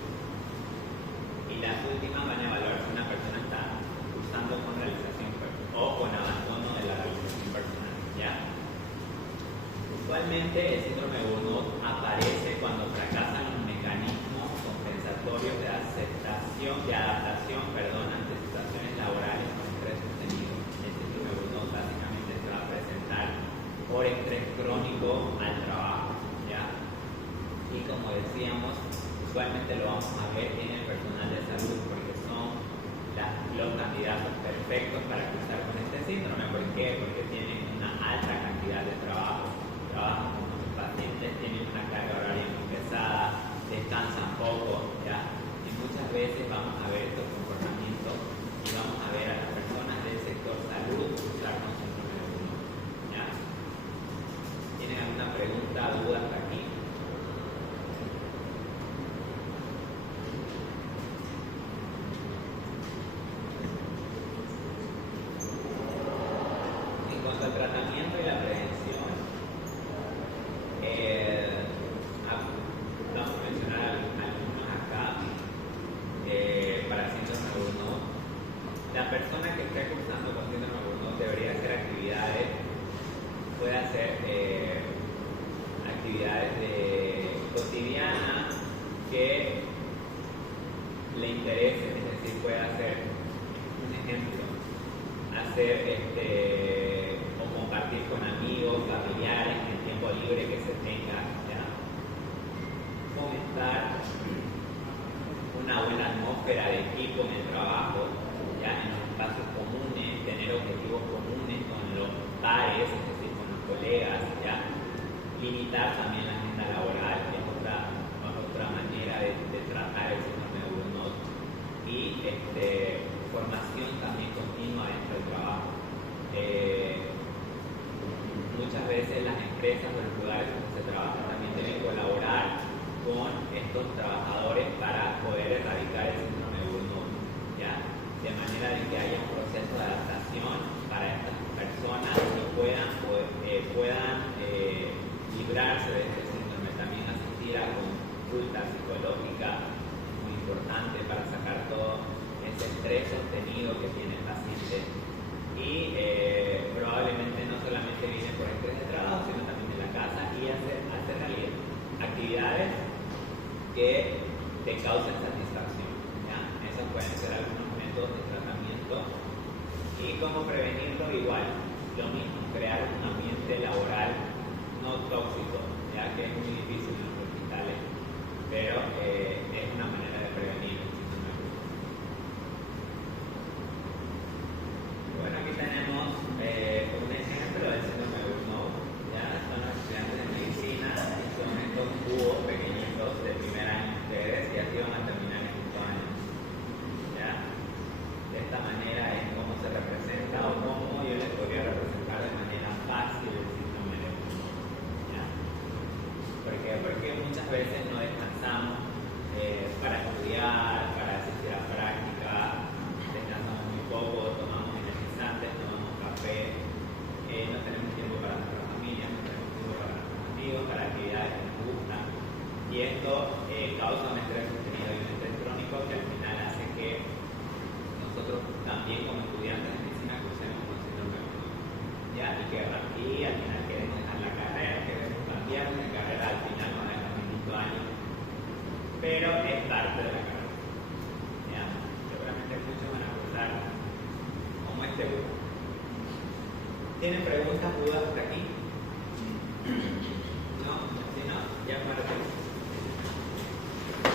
Y las últimas van a evaluar si una persona está cursando con realización o con abandono de la realización personal, ¿ya? Usualmente el síndrome de Burnout aparece cuando fracasan los mecanismos compensatorios de adaptación, ante situaciones laborales con estrés sostenido. El síndrome de Burnout básicamente se va a presentar por estrés crónico al trabajo, ¿ya? Y como decíamos, usualmente lo vamos a ver en el personal de salud porque son los candidatos perfectos para cursar con este síndrome. ¿Por qué? Porque tienen una alta cantidad de trabajo veces vamos a ver estos comportamientos y vamos a ver a las personas del sector salud usar con síndrome de Burnout. ¿Ya? ¿Tienen alguna pregunta, duda hasta aquí? En cuanto al tratamiento y la prevención, vamos a mencionar algunos acá para síndrome de Burnout. La persona que esté cursando con síndrome de Burnout debería hacer actividades, puede hacer actividades cotidianas que le interesen, es decir, puede hacer, un ejemplo, hacer o compartir con amigos, familiares en el tiempo libre que se tenga, ¿ya? Fomentar una buena atmósfera de equipo en el trabajo, ya en los espacios comunes, tener objetivos comunes con los pares, es decir, con los colegas, ya limitar también la agenda laboral, que es otra manera de tratar el síndrome de Burnout, y formación también continua dentro del trabajo. Muchas veces las empresas o los lugares donde se trabaja también deben colaborar con estos trabajadores para poder erradicar el síndrome de Burnout, ¿ya? De manera de que haya un proceso de adaptación para estas personas y puedan librarse de este síndrome. También asistir a consulta psicológica, muy importante para sacar todo ese estrés sostenido que tiene el paciente, y probablemente no solamente viene por estrés de trabajo, sino también de la casa, y hacer actividades que te causen satisfacción, ¿ya? Esos pueden ser algunos métodos de tratamiento. Y cómo prevenirlo, igual, lo mismo, crear un ambiente laboral no tóxico, ya que es muy difícil en los hospitales, pero es una manera de prevenir el síndrome de Burnout. Bueno, aquí tenemos un ejemplo del síndrome de Burnout, ya son los estudiantes de medicina, y son estos cubos pequeñitos de primer año ustedes, y aquí van a terminar en 5 años, ya. De esta manera es como se representa, o cómo yo les podría representar de manera fácil el síndrome de Burnout, ¿ya? ¿Por qué? Porque muchas veces no descansamos para estudiar, para asistir a práctica, descansamos muy poco, tomamos energizantes, tomamos café, no tenemos tiempo para nuestra familia, no tenemos tiempo para nuestros amigos, para actividades que nos gustan, y esto causa un estrés sostenido y un estrés crónico que al final hace que nosotros también como estudiantes de medicina cursemos con síndrome de Burnout, ¿ya? Y al final queremos dejar la carrera, queremos cambiarnos de carrera al final cuando tenemos 25 años, pero es parte de la carrera, ¿ya? Seguramente muchos van a cursar como este grupo. ¿Tienen preguntas, dudas hasta aquí?